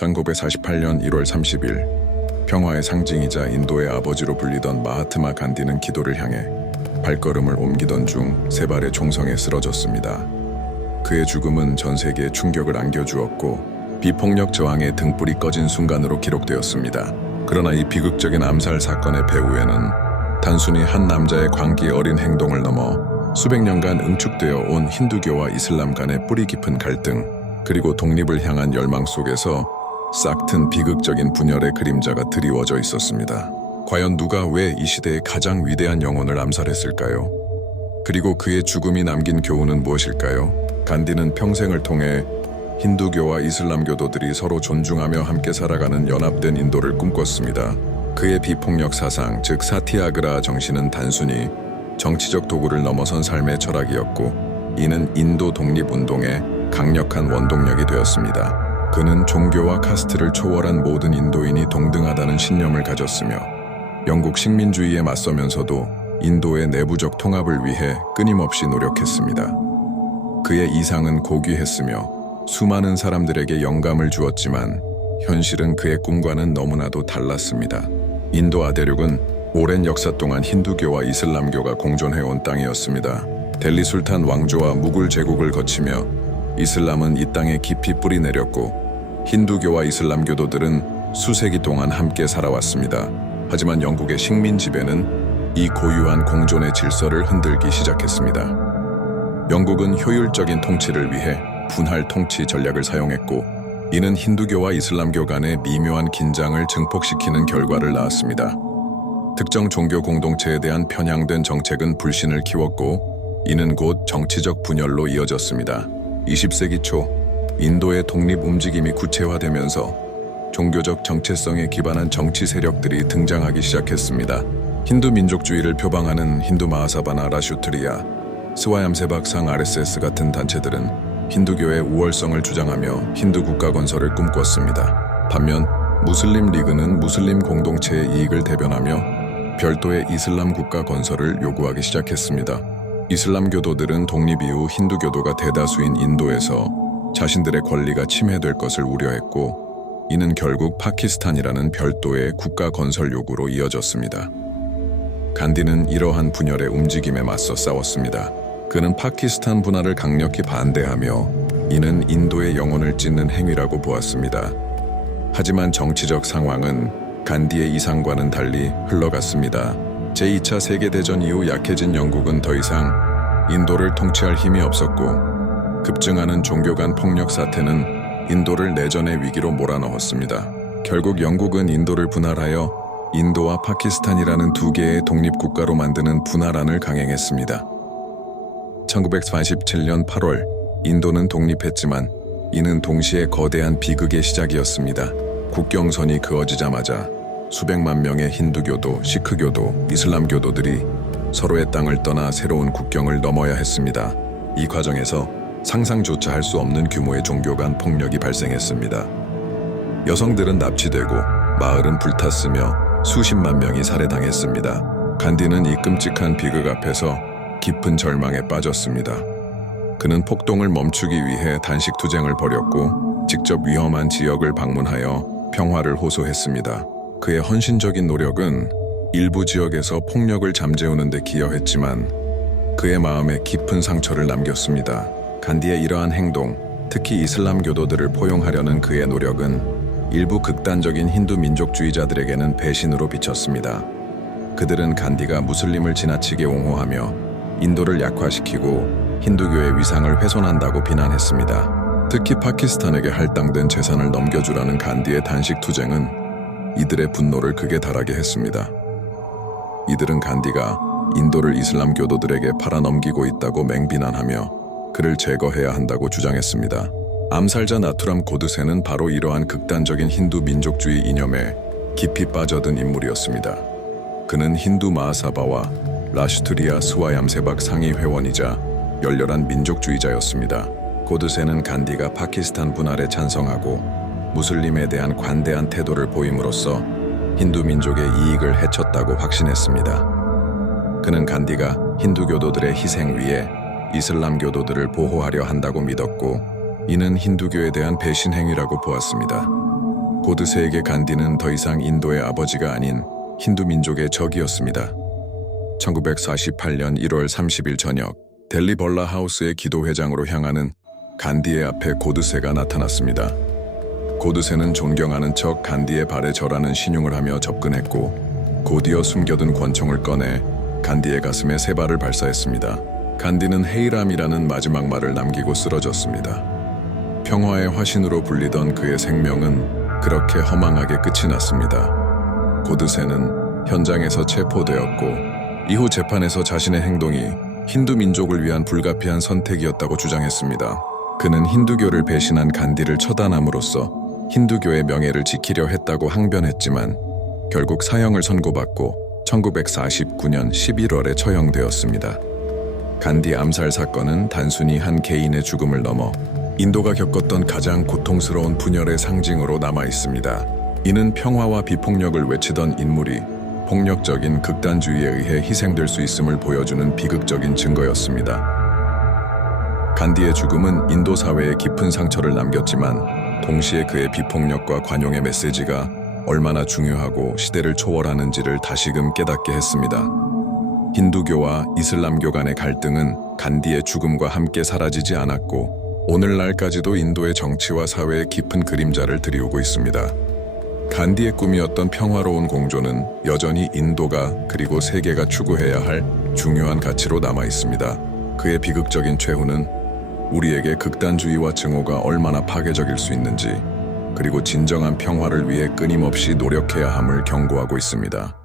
1948년 1월 30일 평화의 상징이자 인도의 아버지로 불리던 마하트마 간디는 기도를 향해 발걸음을 옮기던 중 세 발의 총성에 쓰러졌습니다. 그의 죽음은 전 세계에 충격을 안겨주었고 비폭력 저항의 등불이 꺼진 순간으로 기록되었습니다. 그러나 이 비극적인 암살 사건의 배후에는 단순히 한 남자의 광기 어린 행동을 넘어 수백 년간 응축되어 온 힌두교와 이슬람 간의 뿌리 깊은 갈등, 그리고 독립을 향한 열망 속에서 싹튼 비극적인 분열의 그림자가 드리워져 있었습니다. 과연 누가 왜 이 시대의 가장 위대한 영혼을 암살했을까요? 그리고 그의 죽음이 남긴 교훈은 무엇일까요? 간디는 평생을 통해 힌두교와 이슬람교도들이 서로 존중하며 함께 살아가는 연합된 인도를 꿈꿨습니다. 그의 비폭력 사상, 즉 사티아그라 정신은 단순히 정치적 도구를 넘어선 삶의 철학이었고, 이는 인도 독립운동의 강력한 원동력이 되었습니다. 그는 종교와 카스트를 초월한 모든 인도인이 동등하다는 신념을 가졌으며, 영국 식민주의에 맞서면서도 인도의 내부적 통합을 위해 끊임없이 노력했습니다. 그의 이상은 고귀했으며 수많은 사람들에게 영감을 주었지만 현실은 그의 꿈과는 너무나도 달랐습니다. 인도 아대륙은 오랜 역사 동안 힌두교와 이슬람교가 공존해온 땅이었습니다. 델리 술탄 왕조와 무굴 제국을 거치며 이슬람은 이 땅에 깊이 뿌리 내렸고, 힌두교와 이슬람교도들은 수세기 동안 함께 살아왔습니다. 하지만 영국의 식민 지배는 이 고유한 공존의 질서를 흔들기 시작했습니다. 영국은 효율적인 통치를 위해 분할 통치 전략을 사용했고, 이는 힌두교와 이슬람교 간의 미묘한 긴장을 증폭시키는 결과를 낳았습니다. 특정 종교 공동체에 대한 편향된 정책은 불신을 키웠고, 이는 곧 정치적 분열로 이어졌습니다. 20세기 초 인도의 독립 움직임이 구체화되면서 종교적 정체성에 기반한 정치 세력들이 등장하기 시작했습니다. 힌두 민족주의를 표방하는 힌두 마하사바나 라슈트리아, 스와얌세박 상 RSS 같은 단체들은 힌두교의 우월성을 주장하며 힌두 국가 건설을 꿈꿨습니다. 반면 무슬림 리그는 무슬림 공동체의 이익을 대변하며 별도의 이슬람 국가 건설을 요구하기 시작했습니다. 이슬람교도들은 독립 이후 힌두교도가 대다수인 인도에서 자신들의 권리가 침해될 것을 우려했고, 이는 결국 파키스탄이라는 별도의 국가 건설 요구로 이어졌습니다. 간디는 이러한 분열의 움직임에 맞서 싸웠습니다. 그는 파키스탄 분할을 강력히 반대하며 이는 인도의 영혼을 찢는 행위라고 보았습니다. 하지만 정치적 상황은 간디의 이상과는 달리 흘러갔습니다. 제2차 세계대전 이후 약해진 영국은 더 이상 인도를 통치할 힘이 없었고, 급증하는 종교 간 폭력 사태는 인도를 내전의 위기로 몰아넣었습니다. 결국 영국은 인도를 분할하여 인도와 파키스탄이라는 두 개의 독립국가로 만드는 분할안을 강행했습니다. 1947년 8월 인도는 독립했지만 이는 동시에 거대한 비극의 시작이었습니다. 국경선이 그어지자마자 수백만 명의 힌두교도, 시크교도, 이슬람교도들이 서로의 땅을 떠나 새로운 국경을 넘어야 했습니다. 이 과정에서 상상조차 할 수 없는 규모의 종교 간 폭력이 발생했습니다. 여성들은 납치되고 마을은 불탔으며 수십만 명이 살해당했습니다. 간디는 이 끔찍한 비극 앞에서 깊은 절망에 빠졌습니다. 그는 폭동을 멈추기 위해 단식 투쟁을 벌였고, 직접 위험한 지역을 방문하여 평화를 호소했습니다. 그의 헌신적인 노력은 일부 지역에서 폭력을 잠재우는 데 기여했지만 그의 마음에 깊은 상처를 남겼습니다. 간디의 이러한 행동, 특히 이슬람 교도들을 포용하려는 그의 노력은 일부 극단적인 힌두 민족주의자들에게는 배신으로 비쳤습니다. 그들은 간디가 무슬림을 지나치게 옹호하며 인도를 약화시키고 힌두교의 위상을 훼손한다고 비난했습니다. 특히 파키스탄에게 할당된 재산을 넘겨주라는 간디의 단식 투쟁은 이들의 분노를 극에 달하게 했습니다. 이들은 간디가 인도를 이슬람 교도들에게 팔아넘기고 있다고 맹비난하며 그를 제거해야 한다고 주장했습니다. 암살자 나투람 고드세는 바로 이러한 극단적인 힌두 민족주의 이념에 깊이 빠져든 인물이었습니다. 그는 힌두 마하사바와 라슈트리아 스와얌세박 상위 회원이자 열렬한 민족주의자였습니다. 고드세는 간디가 파키스탄 분할에 찬성하고 무슬림에 대한 관대한 태도를 보임으로써 힌두 민족의 이익을 해쳤다고 확신했습니다. 그는 간디가 힌두 교도들의 희생 위에 이슬람 교도들을 보호하려 한다고 믿었고, 이는 힌두교에 대한 배신 행위라고 보았습니다. 고드세에게 간디는 더 이상 인도의 아버지가 아닌 힌두 민족의 적이었습니다. 1948년 1월 30일 저녁, 델리 벌라 하우스의 기도회장으로 향하는 간디의 앞에 고드세가 나타났습니다. 고드세는 존경하는 척 간디의 발에 절하는 신용을 하며 접근했고 곧이어 숨겨둔 권총을 꺼내 간디의 가슴에 세 발을 발사했습니다. 간디는 헤이람이라는 마지막 말을 남기고 쓰러졌습니다. 평화의 화신으로 불리던 그의 생명은 그렇게 허망하게 끝이 났습니다. 고드세는 현장에서 체포되었고 이후 재판에서 자신의 행동이 힌두 민족을 위한 불가피한 선택이었다고 주장했습니다. 그는 힌두교를 배신한 간디를 처단함으로써 힌두교의 명예를 지키려 했다고 항변했지만 결국 사형을 선고받고 1949년 11월에 처형되었습니다. 간디 암살 사건은 단순히 한 개인의 죽음을 넘어 인도가 겪었던 가장 고통스러운 분열의 상징으로 남아 있습니다. 이는 평화와 비폭력을 외치던 인물이 폭력적인 극단주의에 의해 희생될 수 있음을 보여주는 비극적인 증거였습니다. 간디의 죽음은 인도 사회에 깊은 상처를 남겼지만 동시에 그의 비폭력과 관용의 메시지가 얼마나 중요하고 시대를 초월하는지를 다시금 깨닫게 했습니다. 힌두교와 이슬람교 간의 갈등은 간디의 죽음과 함께 사라지지 않았고 오늘날까지도 인도의 정치와 사회에 깊은 그림자를 드리우고 있습니다. 간디의 꿈이었던 평화로운 공존은 여전히 인도가 그리고 세계가 추구해야 할 중요한 가치로 남아 있습니다. 그의 비극적인 최후는 우리에게 극단주의와 증오가 얼마나 파괴적일 수 있는지 그리고 진정한 평화를 위해 끊임없이 노력해야 함을 경고하고 있습니다.